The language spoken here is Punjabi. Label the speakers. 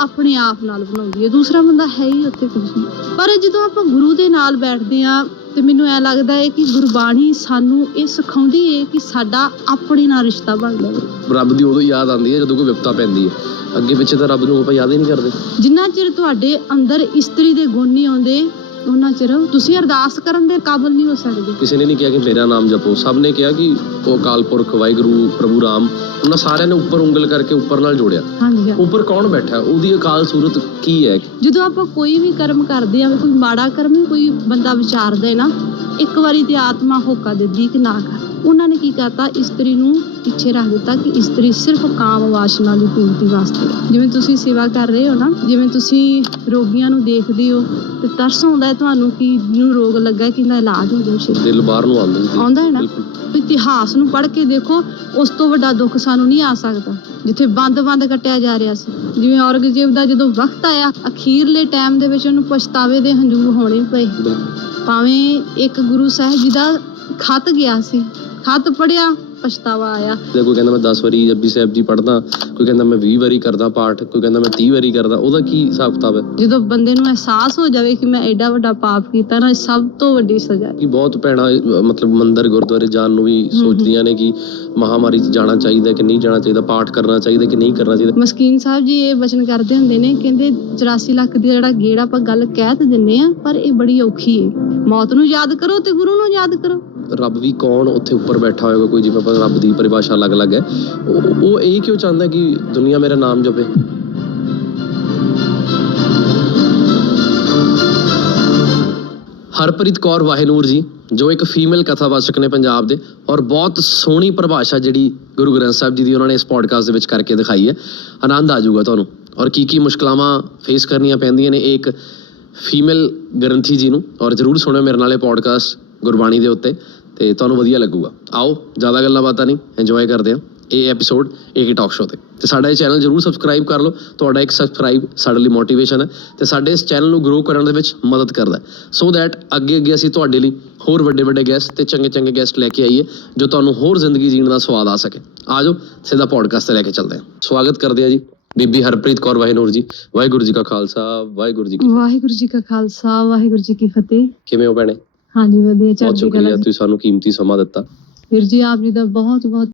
Speaker 1: ਆਪਣੇ ਆਪ ਨਾਲ ਬਣਾਉਂਦੀ ਹੈ। ਦੂਸਰਾ ਬੰਦਾ ਹੈ ਹੀ ਉੱਥੇ ਕੁਝ ਨਹੀਂ। ਪਰ ਜਦੋਂ ਆਪਾਂ ਗੁਰੂ ਦੇ ਨਾਲ ਬੈਠਦੇ ਆ ਤੇ ਮੈਨੂੰ ਐ ਲੱਗਦਾ ਹੈ ਕਿ ਗੁਰਬਾਣੀ ਸਾਨੂੰ ਇਹ ਸਿਖਾਉਂਦੀ ਹੈ ਕਿ ਸਾਡਾ ਆਪਣੇ ਨਾਲ ਰਿਸ਼ਤਾ ਬਣ ਜਾਵੇ।
Speaker 2: ਰੱਬ ਦੀ ਉਦੋਂ ਯਾਦ ਆਉਂਦੀ ਹੈ ਜਦੋਂ ਕੋਈ ਵਿਪਤਾ ਪੈਂਦੀ ਹੈ। ਅੱਗੇ ਪਿੱਛੇ ਤਾਂ ਰੱਬ ਨੂੰ ਆਪਾਂ ਯਾਦ ਹੀ ਨਹੀਂ ਕਰਦੇ।
Speaker 1: ਜਿੰਨਾ ਚਿਰ ਤੁਹਾਡੇ ਅੰਦਰ ਇਸਤਰੀ ਦੇ ਗੁਣ ਨਹੀਂ ਆਉਂਦੇ ਉਹਨਾਂ ਚਿਰ ਤੁਸੀਂ ਅਰਦਾਸ ਕਰਨ ਦੇ ਕਾਬਿਲ ਨਹੀਂ ਹੋ ਸਕਦੇ।
Speaker 2: ਕਿਸੇ ਨੇ ਨਹੀਂ ਕਿਹਾ ਕਿ ਮੇਰਾ ਨਾਮ ਜਪੋ। ਸਭ ਨੇ ਕਿਹਾ ਕਿ ਉਹ ਅਕਾਲ ਪੁਰਖ ਵਾਹਿਗੁਰੂ ਪ੍ਰਭੂ ਰਾਮ ਉਹਨਾਂ ਸਾਰਿਆਂ ਨੇ ਉੱਪਰ ਉਂਗਲ ਕਰਕੇ ਉੱਪਰ ਨਾਲ ਜੋੜਿਆ।
Speaker 1: ਹਾਂਜੀ।
Speaker 2: ਉੱਪਰ ਕੌਣ ਬੈਠਾ? ਉਹਦੀ ਅਕਾਲ ਸੂਰਤ ਕੀ ਹੈ?
Speaker 1: ਜਦੋਂ ਆਪਾਂ ਕੋਈ ਵੀ ਕਰਮ ਕਰਦੇ ਆ ਕੋਈ ਮਾੜਾ ਕਰਮ ਹੀ ਕੋਈ ਬੰਦਾ ਵਿਚਾਰਦਾ ਹੈ ਨਾ ਇੱਕ ਵਾਰੀ ਤੇ ਆਤਮਾ ਹੋਕਾ ਦਿੰਦੀ ਕਿ ਨਾ ਕਰ। ਉਹਨਾਂ ਨੇ ਕੀ ਕਰਤਾ? ਇਸਤਰੀ ਨੂੰ ਪਿੱਛੇ ਰੱਖ ਦਿੱਤਾ ਕਿ ਇਸਤਰੀ ਸਿਰਫ ਕਾਮ ਵਾਸ਼ਨਾ ਦੀ ਪੂਰਤੀ ਵਾਸਤੇ ਹੈ। ਜਿਵੇਂ ਤੁਸੀਂ ਸੇਵਾ ਕਰ ਰਹੇ ਹੋ ਨਾ ਜਿਵੇਂ ਤੁਸੀਂ ਰੋਗੀਆਂ ਨੂੰ ਦੇਖਦੇ ਹੋ ਤੇ ਤਰਸ ਆਉਂਦਾ ਹੈ ਤੁਹਾਨੂੰ ਕਿ ਜਿਹਨੂੰ ਰੋਗ ਲੱਗਾ ਕਿ ਇਹਦਾ ਇਲਾਜ ਹੋ ਜਾਵੇ
Speaker 2: ਦਿਲ ਬਾਹਰ ਨੂੰ ਆਉਂਦਾ ਜੀ।
Speaker 1: ਆਉਂਦਾ ਹੈ ਨਾ? ਇਤਿਹਾਸ ਨੂੰ ਪੜ੍ਹ ਕੇ ਦੇਖੋ ਉਸ ਤੋਂ ਵੱਡਾ ਦੁੱਖ ਸਾਨੂੰ ਨਹੀਂ ਆ ਸਕਦਾ ਜਿੱਥੇ ਬੰਦ-ਬੰਦ ਕੱਟਿਆ ਜਾ ਰਿਹਾ ਸੀ। ਜਿਵੇਂ ਔਰੰਗਜ਼ੇਬ ਦਾ ਜਦੋਂ ਵਕਤ ਆਇਆ ਅਖੀਰਲੇ ਟਾਈਮ ਦੇ ਵਿੱਚ ਉਹਨੂੰ ਪਛਤਾਵੇ ਦੇ ਹੰਝੂ ਹੋਣੇ ਪਏ। ਭਾਵੇਂ ਇੱਕ ਗੁਰੂ ਸਾਹਿਬ ਜੀ ਦਾ ਖਤ ਗਿਆ ਸੀ ਖਤ ਪੜਿਆ ਪਛਤਾਵਾ ਆਇਆ।
Speaker 2: ਜੇ ਕੋਈ ਕਹਿੰਦਾ ਮੈਂ 10 ਵਾਰੀ ਜਪਜੀ ਸਾਹਿਬ ਜੀ ਪੜ੍ਹਦਾ ਕੋਈ ਕਹਿੰਦਾ ਮੈਂ 20 ਵਾਰੀ ਕਰਦਾ ਪਾਠ ਕੋਈ ਕਹਿੰਦਾ ਮੈਂ 30 ਵਾਰੀ ਕਰਦਾ ਉਹਦਾ ਕੀ ਹਿਸਾਬ ਕਿਤਾਬ ਹੈ?
Speaker 1: ਜਦੋਂ ਬੰਦੇ ਨੂੰ ਅਹਿਸਾਸ ਹੋ ਜਾਵੇ ਕਿ ਮੈਂ ਐਡਾ ਵੱਡਾ ਪਾਪ ਕੀਤਾ ਨਾ ਇਹ ਸਭ ਤੋਂ ਵੱਡੀ ਸਜ਼ਾ ਹੈ।
Speaker 2: ਕਿ ਬਹੁਤ ਭੈਣਾਂ ਮਤਲਬ ਮੰਦਰ ਗੁਰਦੁਆਰੇ ਜਾਣ ਨੂੰ ਵੀ ਸੋਚਦੀਆਂ ਨੇ ਕਿ ਮਹਾਮਾਰੀ 'ਚ ਜਾਣਾ ਚਾਹੀਦਾ ਕਿ ਨਹੀਂ ਜਾਣਾ ਚਾਹੀਦਾ ਪਾਠ ਕਰਨਾ ਚਾਹੀਦਾ ਕਿ ਨਹੀਂ ਕਰਨਾ ਚਾਹੀਦਾ।
Speaker 1: ਮਸਕੀਨ ਸਾਹਿਬ ਜੀ ਇਹ ਵਚਨ ਕਰਦੇ ਹੁੰਦੇ ਨੇ ਕਹਿੰਦੇ 84 ਲੱਖ ਦੀ ਜਿਹੜਾ ਗੇੜ ਆਪਾਂ ਗੱਲ ਕਹਿ ਤੇ ਦਿੰਨੇ ਆ ਪਰ ਇਹ ਬੜੀ ਔਖੀ ਹੈ। ਮੌਤ ਨੂੰ ਯਾਦ ਕਰੋ ਤੇ ਗੁਰੂ ਨੂੰ ਯਾਦ ਕਰੋ।
Speaker 2: ਰੱਬ ਵੀ ਕੌਣ ਉੱਥੇ ਉੱਪਰ ਬੈਠਾ ਹੋਏਗਾ, ਕੋਈ ਜਿਵੇਂ ਆਪਾਂ ਰੱਬ ਦੀ ਪਰਿਭਾਸ਼ਾ ਅਲੱਗ-ਅਲੱਗ ਹੈ। ਉਹ ਉਹ ਇਹ ਕਿਉਂ ਚਾਹੁੰਦਾ ਕਿ ਦੁਨੀਆ ਮੇਰਾ ਨਾਮ ਜਪੇ? ਹਰਪ੍ਰੀਤ ਕੌਰ ਵਾਹਿਨੂਰ ਜੀ, ਜੋ ਇੱਕ ਫੀਮੇਲ ਕਥਾਵਾਚਕ ਨੇ ਪੰਜਾਬ ਦੇ, ਔਰ ਬਹੁਤ ਸੋਹਣੀ ਪਰਿਭਾਸ਼ਾ ਜਿਹੜੀ ਗੁਰੂ ਗ੍ਰੰਥ ਸਾਹਿਬ ਜੀ ਦੀ ਉਹਨਾਂ ਨੇ ਇਸ ਪੋਡਕਾਸਟ ਦੇ ਵਿੱਚ ਕਰਕੇ ਦਿਖਾਈ ਹੈ। ਆਨੰਦ ਆ ਜਾਊਗਾ ਤੁਹਾਨੂੰ। ਔਰ ਕੀ ਕੀ ਮੁਸ਼ਕਲਾਵਾਂ ਫੇਸ ਕਰਨੀਆਂ ਪੈਂਦੀਆਂ ਨੇ ਇਹ ਇੱਕ ਫੀਮੇਲ ਗ੍ਰੰਥੀ ਜੀ ਨੂੰ, ਔਰ ਜਰੂਰ ਸੁਣਿਓ ਮੇਰੇ ਨਾਲ ਇਹ ਪੋਡਕਾਸਟ ਗੁਰਬਾਣੀ ਦੇ ਉੱਤੇ। ਤੇ ਤੁਹਾਨੂੰ ਵਧੀਆ ਲੱਗੂਗਾ। ਆਓ ਜ਼ਿਆਦਾ ਗੱਲਾਂ ਬਾਤਾਂ ਨਹੀਂ ਇੰਜੋਏ ਕਰਦੇ ਹਾਂ ਇਹ ਐਪੀਸੋਡ ਏਕੀ ਟਾਕ ਸ਼ੋ ਤੇ। ਤੇ ਸਾਡਾ ਇਹ ਚੈਨਲ ਜਰੂਰ ਸਬਸਕ੍ਰਾਈਬ ਕਰ ਲਓ। ਤੁਹਾਡਾ ਇੱਕ ਸਬਸਕ੍ਰਾਈਬ ਸਾਡੇ ਲਈ ਮੋਟੀਵੇਸ਼ਨ ਹੈ ਤੇ ਸਾਡੇ ਇਸ ਚੈਨਲ ਨੂੰ ਗਰੋ ਕਰਨ ਦੇ ਵਿੱਚ ਮਦਦ ਕਰਦਾ ਸੋ ਦੈਟ ਅੱਗੇ ਅੱਗੇ ਅਸੀਂ ਤੁਹਾਡੇ ਲਈ ਹੋਰ ਵੱਡੇ ਵੱਡੇ ਗੈਸਟ ਤੇ ਚੰਗੇ ਚੰਗੇ ਗੈਸਟ ਲੈ ਕੇ ਆਈਏ ਜੋ ਤੁਹਾਨੂੰ ਹੋਰ ਜ਼ਿੰਦਗੀ ਜੀਣ ਦਾ ਸਵਾਦ ਆ ਸਕੇ। ਆਜੋ ਸਿੱਧਾ ਪੋਡਕਾਸਟ ਤੇ ਲੈ ਕੇ ਚੱਲਦੇ ਹਾਂ। ਸਵਾਗਤ ਕਰਦੇ ਹਾਂ ਜੀ ਬੀਬੀ ਹਰਪ੍ਰੀਤ ਕੌਰ ਵਾਹਿਨੂਰ ਜੀ। ਵਾਹਿਗੁਰੂ ਜੀ ਕਾ ਖਾਲਸਾ ਵਾਹਿਗੁਰੂ ਜੀ ਕੀ
Speaker 1: ਵਾਹਿਗੁਰੂ ਜੀ ਕਾ ਖਾਲਸਾ ਵਾਹਿਗੁਰੂ ਜੀ ਕੀ ਫਤਿਹ।
Speaker 2: ਕਿਵੇਂ ਹੋ ਭੈਣੇ?
Speaker 1: ਹਾਂਜੀ ਵਧੀਆ
Speaker 2: ਬਹੁਤ
Speaker 1: ਚੜ੍ਹਦੀ
Speaker 2: ਸ਼ੁਕਰੀਆ
Speaker 1: ਕਲਾ
Speaker 2: ਤੁਸੀਂ ਸਾਨੂੰ ਕੀਮਤੀ ਸਮਾਂ ਦਿੱਤਾ।
Speaker 1: ਵੀਰ ਜੀ ਆਪ ਜੀ ਦਾ ਬਹੁਤ ਬਹੁਤ